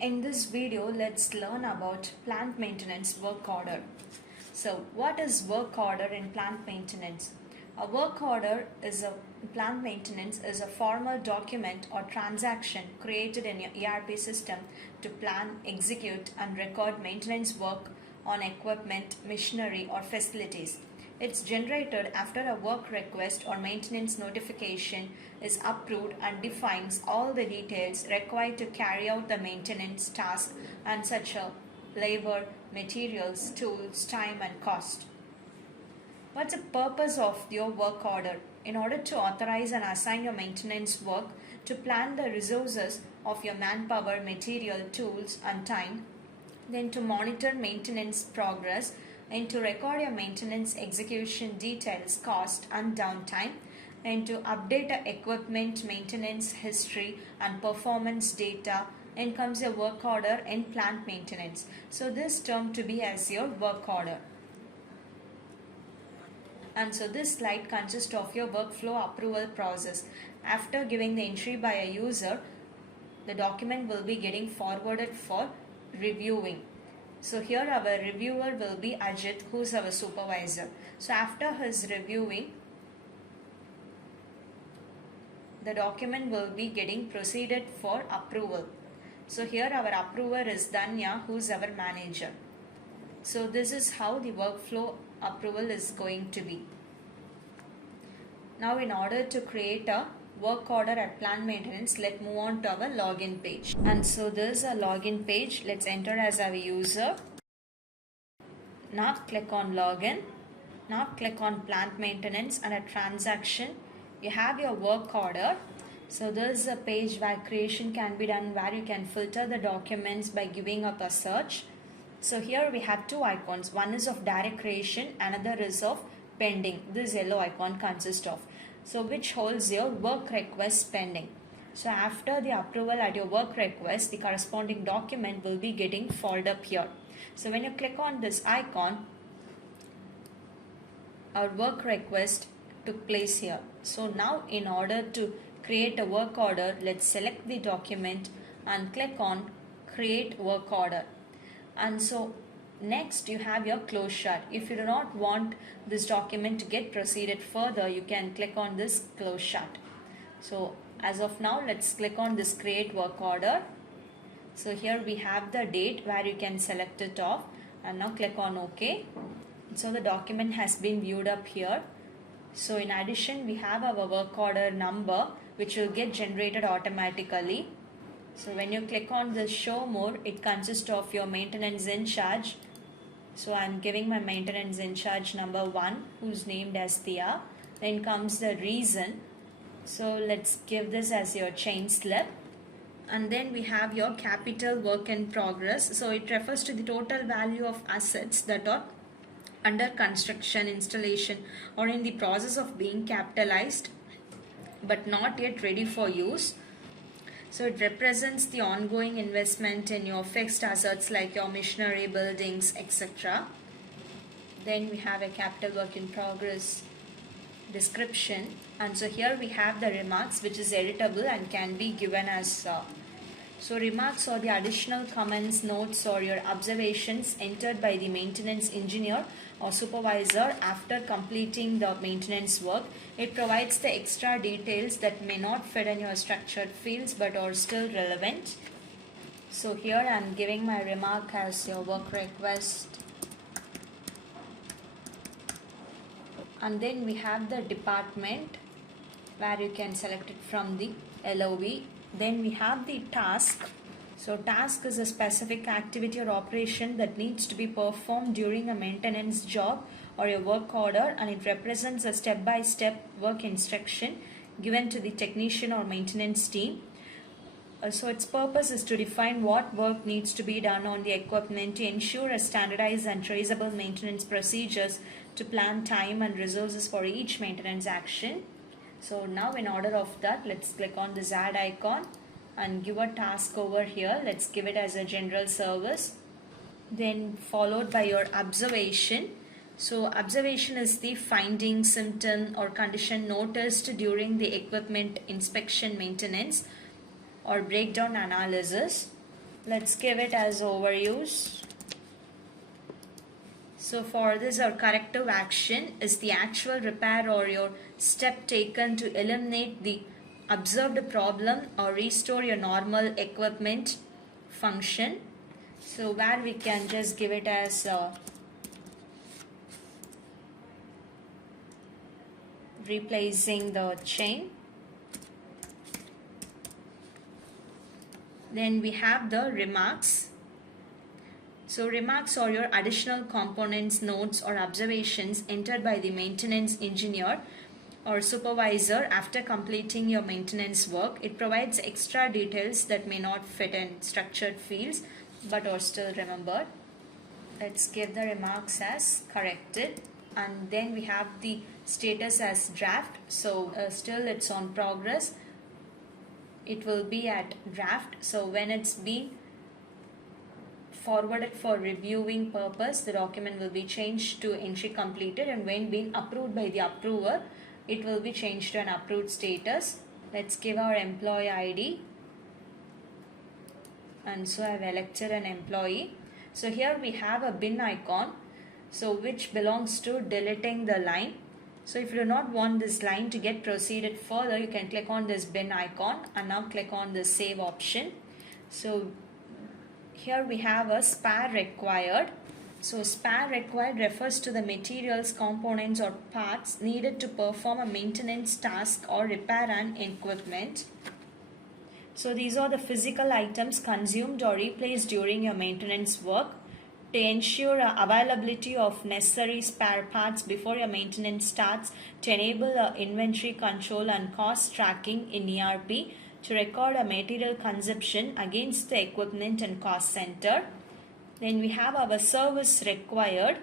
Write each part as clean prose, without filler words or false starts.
In this video, let's learn about plant maintenance work order. So, what is work order in plant maintenance? A work order is a plant maintenance is a formal document or transaction created in your ERP system to plan, execute, and record maintenance work on equipment, machinery, or facilities. It's generated after a work request or maintenance notification is approved and defines all the details required to carry out the maintenance task and such as labor, materials, tools, time, and cost. What's the purpose of your work order? In order to authorize and assign your maintenance work, to plan the resources of your manpower, material, tools, and time, then to monitor maintenance progress, and to record your maintenance execution details, cost, and downtime, and to update the equipment maintenance history and performance data, and comes your work order in plant maintenance. So this term to be as your work order. And so this slide consists of your workflow approval process. After giving the entry by a user, the document will be getting forwarded for reviewing. So here our reviewer will be Ajit, who is our supervisor. So after his reviewing, the document will be getting proceeded for approval. So here our approver is Danya, who is our manager. So this is how the workflow approval is going to be. Now in order to create a work order at plant maintenance, let's move on to our login page. And so this is a login page. Let's enter as our user. Now click on login. Now click on plant maintenance and a transaction. You have your work order. So this is a page where creation can be done, where you can filter the documents by giving up a search. So here we have two icons. One is of direct creation, another is of pending. This yellow icon consists of. So which holds your work request pending. So after the approval at your work request, the corresponding document will be getting followed up here. So when you click on this icon, our work request took place here. So now in order to create a work order, let's select the document and click on create work order. And so next you have your close shut. If you do not want this document to get proceeded further, you can click on this close shut. So as of now, let's click on this create work order. So here we have the date where you can select it off, and now click on OK. So the document has been viewed up here. So in addition, we have our work order number, which will get generated automatically. So when you click on this show more, it consists of your maintenance in charge. So I'm giving my maintenance in charge number 1, who's named as Tia. Then comes the reason. So let's give this as your chain slip. And then we have your capital work in progress. So it refers to the total value of assets that are under construction, installation, or in the process of being capitalized but not yet ready for use. So it represents the ongoing investment in your fixed assets like your machinery, buildings, etc. Then we have a capital work in progress description, and so here we have the remarks, which is editable and can be given as so remarks are the additional comments, notes, or your observations entered by the maintenance engineer or supervisor after completing the maintenance work. It provides the extra details that may not fit in your structured fields but are still relevant. So here I am giving my remark as your work request. And then we have the department where you can select it from the LOV. Then we have the task. So task is a specific activity or operation that needs to be performed during a maintenance job or a work order, and it represents a step-by-step work instruction given to the technician or maintenance team. So its purpose is to define what work needs to be done on the equipment to ensure a standardized and traceable maintenance procedures to plan time and resources for each maintenance action. So now in order of that, let's click on this add icon and give a task over here. Let's give it as a general service. Then followed by your observation. So observation is the finding, symptom, or condition noticed during the equipment inspection, maintenance, or breakdown analysis. Let's give it as overuse. So for this, our corrective action is the actual repair or your step taken to eliminate the observed problem or restore your normal equipment function. So where we can just give it as replacing the chain. Then we have the remarks. So remarks are your additional components, notes or observations entered by the maintenance engineer or supervisor after completing your maintenance work. It provides extra details that may not fit in structured fields but are still remembered. Let's give the remarks as corrected, and then we have the status as draft. So still it's on progress. It will be at draft. So when it's been forwarded for reviewing purpose, the document will be changed to entry completed, and when being approved by the approver, it will be changed to an approved status. Let's give our employee ID, and so I've elected an employee. So here we have a bin icon, so which belongs to deleting the line. So if you do not want this line to get proceeded further, you can click on this bin icon and now click on the save option. So here we have a spare required. So spare required refers to the materials, components or parts needed to perform a maintenance task or repair an equipment. So these are the physical items consumed or replaced during your maintenance work. To ensure availability of necessary spare parts before your maintenance starts, to enable inventory control and cost tracking in ERP, to record a material consumption against the equipment and cost center. Then we have our service required.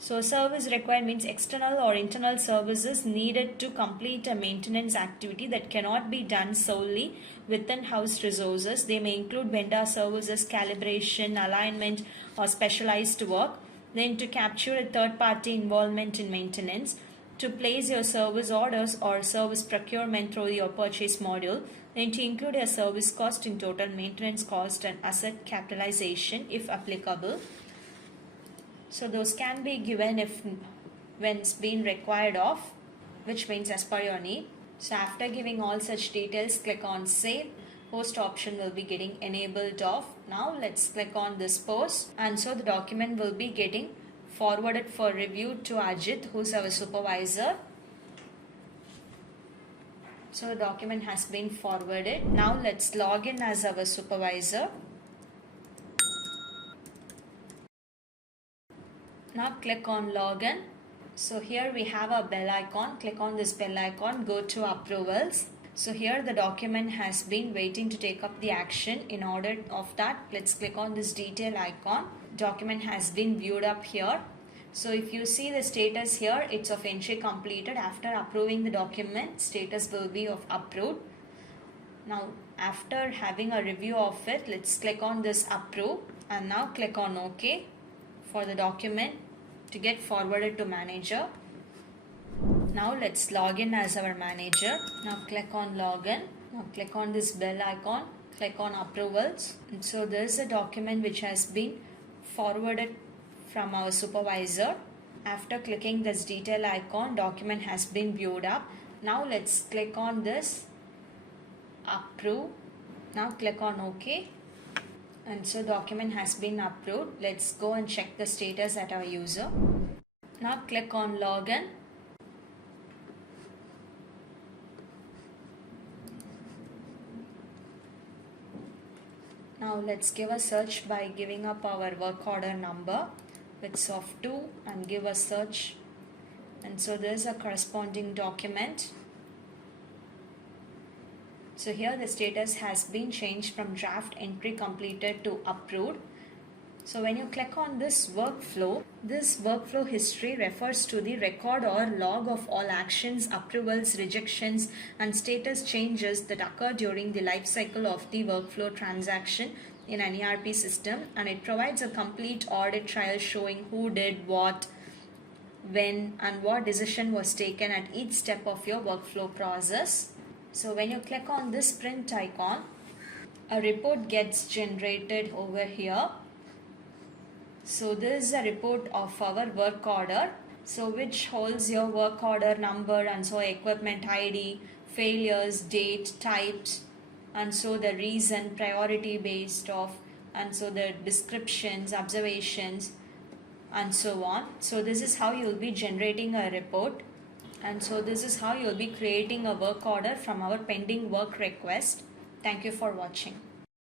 So service required means external or internal services needed to complete a maintenance activity that cannot be done solely with in-house resources. They may include vendor services, calibration, alignment or specialized work. Then to capture a third-party involvement in maintenance. To place your service orders or service procurement through your purchase module. Then to include your service cost in total maintenance cost and asset capitalization if applicable. So those can be given if when it's been required of, which means as per your need. So after giving all such details, click on save. Post option will be getting enabled off. Now let's click on this post, and so the document will be getting forwarded for review to Ajit, who's our supervisor. So the document has been forwarded. Now let's log in as our supervisor. Now click on login. So here we have a bell icon. Click on this bell icon, go to approvals. So here the document has been waiting to take up the action. In order of that, let's click on this detail icon. Document has been viewed up here. So if you see the status here, it's of entry completed. After approving the document, status will be of approved. Now after having a review of it, let's click on this approve and now click on OK for the document to get forwarded to manager. Now let's log in as our manager. Now click on login. Now click on this bell icon. Click on approvals. And so there is a document which has been forwarded from our supervisor. After clicking this detail icon, document has been viewed up. Now let's click on this approve. Now click on OK. And so document has been approved. Let's go and check the status at our user. Now click on login. Now let's give a search by giving up our work order number, width of 2, and give a search. And so there is a corresponding document. So here the status has been changed from draft entry completed to approved. So when you click on this workflow history refers to the record or log of all actions, approvals, rejections and status changes that occur during the life cycle of the workflow transaction in an ERP system, and it provides a complete audit trail showing who did what, when and what decision was taken at each step of your workflow process. So when you click on this print icon, a report gets generated over here. So this is a report of our work order, so which holds your work order number and so equipment ID, failures, date, types, and so the reason, priority based off, and so the descriptions, observations, and so on. So this is how you will be generating a report, and so this is how you will be creating a work order from our pending work request. Thank you for watching.